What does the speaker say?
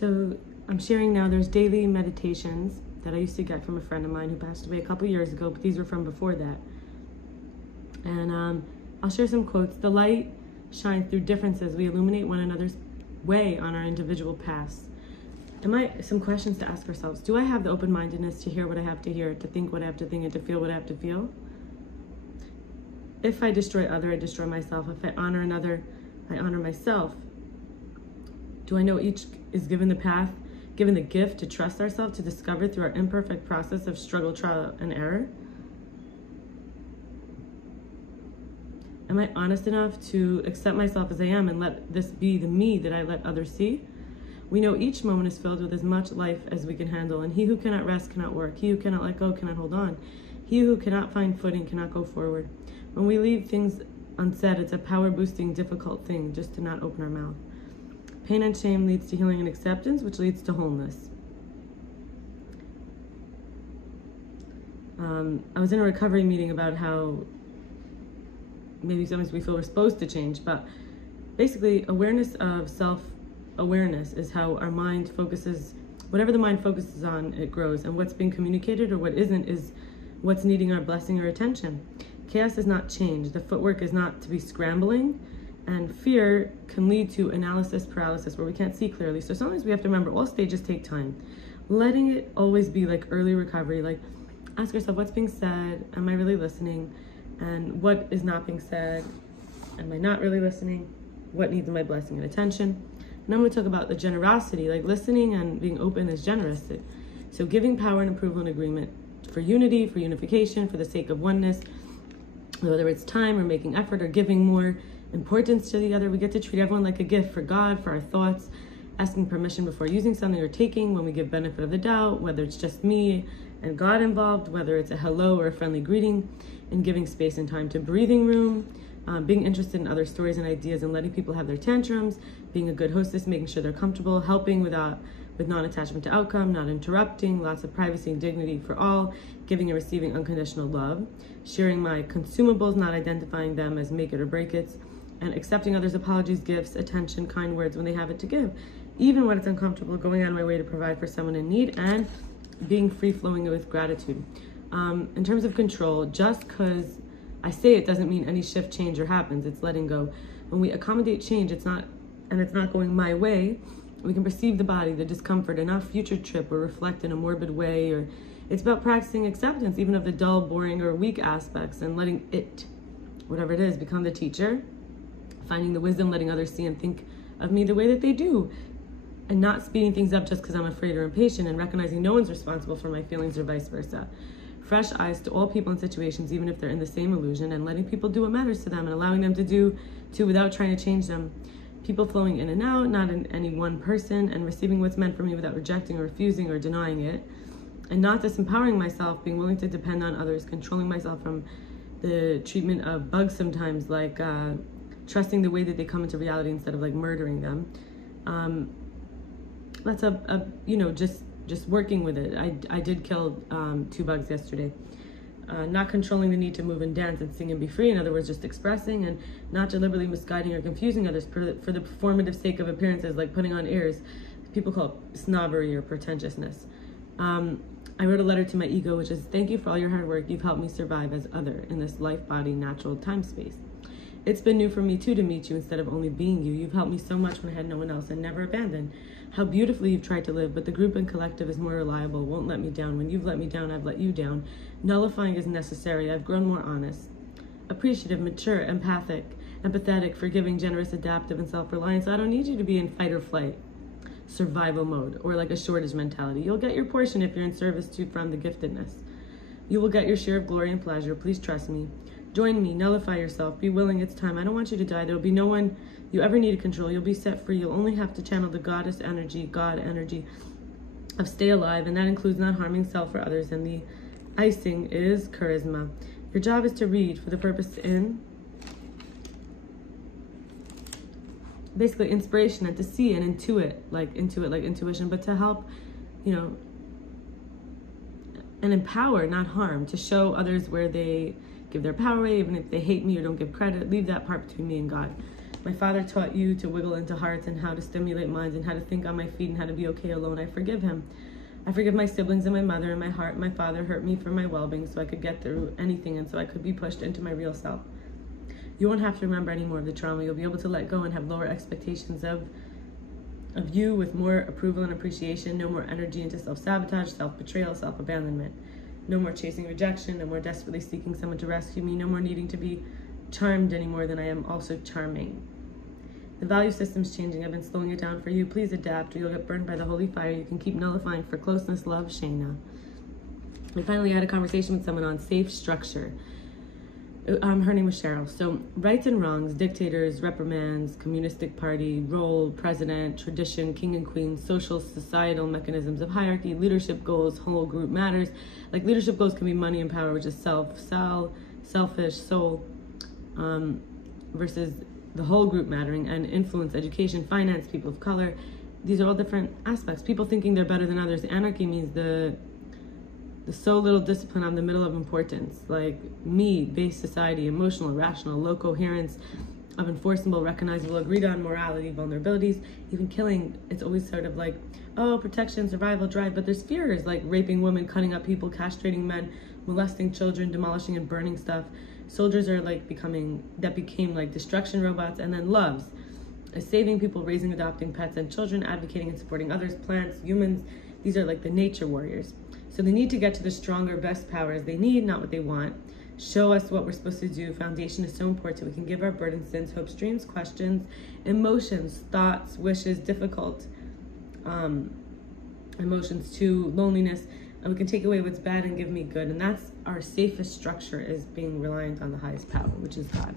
So I'm sharing now, there's daily meditations that I used to get from a friend of mine who passed away a couple years ago, but these were from before that. And I'll share some quotes. The light shines through differences. We illuminate one another's way on our individual paths. Some questions to ask ourselves. Do I have the open-mindedness to hear what I have to hear, to think what I have to think, and to feel what I have to feel? If I destroy other, I destroy myself. If I honor another, I honor myself. Do I know each is given the path, given the gift to trust ourselves, to discover through our imperfect process of struggle, trial, and error? Am I honest enough to accept myself as I am and let this be the me that I let others see? We know each moment is filled with as much life as we can handle, and he who cannot rest cannot work. He who cannot let go cannot hold on. He who cannot find footing cannot go forward. When we leave things unsaid, it's a power-boosting, difficult thing just to not open our mouth. Pain and shame leads to healing and acceptance, which leads to wholeness. I was in a recovery meeting about how maybe sometimes we feel we're supposed to change, but basically awareness of self-awareness is how our mind focuses. Whatever the mind focuses on, it grows, and what's being communicated or what isn't is what's needing our blessing or attention. Chaos is not change. The footwork is not to be scrambling, and fear can lead to analysis paralysis where we can't see clearly. So sometimes we have to remember all stages take time. Letting it always be like early recovery, like ask yourself what's being said, am I really listening? And what is not being said, am I not really listening? What needs my blessing and attention? And I'm going to talk about the generosity, like listening and being open is generous. So giving power and approval and agreement for unity, for unification, for the sake of oneness, whether it's time or making effort or giving more importance to the other. We get to treat everyone like a gift for God, for our thoughts, asking permission before using something or taking when we give benefit of the doubt, whether it's just me and God involved, whether it's a hello or a friendly greeting, and giving space and time to breathing room, being interested in other stories and ideas and letting people have their tantrums, being a good hostess, making sure they're comfortable, helping with non-attachment to outcome, not interrupting, lots of privacy and dignity for all, giving and receiving unconditional love, sharing my consumables, not identifying them as make it or break it, and accepting others' apologies, gifts, attention, kind words when they have it to give, even when it's uncomfortable, going out of my way to provide for someone in need, and being free-flowing with gratitude. In terms of control, just because I say it doesn't mean any shift, change, or happens. It's letting go. When we accommodate change, it's not going my way, we can perceive the body, the discomfort, and not future trip or reflect in a morbid way. Or it's about practicing acceptance, even of the dull, boring, or weak aspects, and letting it, whatever it is, become the teacher. Finding the wisdom, letting others see and think of me the way that they do, and not speeding things up just because I'm afraid or impatient, and recognizing no one's responsible for my feelings or vice versa. Fresh eyes to all people and situations, even if they're in the same illusion, and letting people do what matters to them and allowing them to do too without trying to change them. People flowing in and out, not in any one person, and receiving what's meant for me without rejecting or refusing or denying it, and not disempowering myself, being willing to depend on others, controlling myself from the treatment of bugs sometimes, like trusting the way that they come into reality instead of like murdering them. That's just working with it. I did kill 2 bugs yesterday. Not controlling the need to move and dance and sing and be free. In other words, just expressing, and not deliberately misguiding or confusing others for the performative sake of appearances, like putting on airs. People call it snobbery or pretentiousness. I wrote a letter to my ego, which is, thank you for all your hard work. You've helped me survive as other in this life, body, natural time space. It's been new for me too to meet you instead of only being you. You've helped me so much when I had no one else and never abandoned. How beautifully you've tried to live, but the group and collective is more reliable, won't let me down. When you've let me down, I've let you down. Nullifying is necessary. I've grown more honest, appreciative, mature, empathic, empathetic, forgiving, generous, adaptive, and self-reliant. So I don't need you to be in fight or flight, survival mode, or like a shortage mentality. You'll get your portion if you're in service from the giftedness. You will get your share of glory and pleasure. Please trust me. Join me, nullify yourself, be willing, it's time. I don't want you to die. There will be no one you ever need to control. You'll be set free. You'll only have to channel the goddess energy, God energy of stay alive, and that includes not harming self or others, and the icing is charisma. Your job is to read for the purpose in basically inspiration, and to see and intuit like intuition, but to help, and empower, not harm, to show others where they give their power away, even if they hate me or don't give credit. Leave that part between me and God. My father taught you to wiggle into hearts and how to stimulate minds and how to think on my feet and how to be okay alone. I forgive him. I forgive my siblings and my mother and my heart. My father hurt me for my well-being so I could get through anything and so I could be pushed into my real self. You won't have to remember any more of the trauma. You'll be able to let go and have lower expectations of you with more approval and appreciation. No more energy into self-sabotage, self-betrayal, self-abandonment. No more chasing rejection. No more desperately seeking someone to rescue me. No more needing to be charmed any more than I am also charming. The value system's changing. I've been slowing it down for you. Please adapt or you'll get burned by the holy fire. You can keep nullifying for closeness, love, Shayna. And finally, I had a conversation with someone on safe structure. Her name was Cheryl. So rights and wrongs, dictators, reprimands, communistic party, role, president, tradition, king and queen, social, societal mechanisms of hierarchy, leadership goals, whole group matters. Like leadership goals can be money and power, which is selfish, soul, versus the whole group mattering, and influence, education, finance, people of color. These are all different aspects. People thinking they're better than others. Anarchy means the so little discipline on the middle of importance, like me-based society, emotional, rational, low coherence of enforceable, recognizable, agreed on morality, vulnerabilities, even killing. It's always sort of like, oh, protection, survival, drive, but there's fears like raping women, cutting up people, castrating men, molesting children, demolishing and burning stuff. Soldiers are like became like destruction robots, and then loves, saving people, raising, adopting pets and children, advocating and supporting others, plants, humans. These are like the nature warriors. So they need to get to the stronger, best powers they need, not what they want. Show us what we're supposed to do. Foundation is so important. We can give our burdens, sins, hopes, dreams, questions, emotions, thoughts, wishes, difficult emotions to loneliness. And we can take away what's bad and give me good. And that's our safest structure, is being reliant on the highest power, which is God.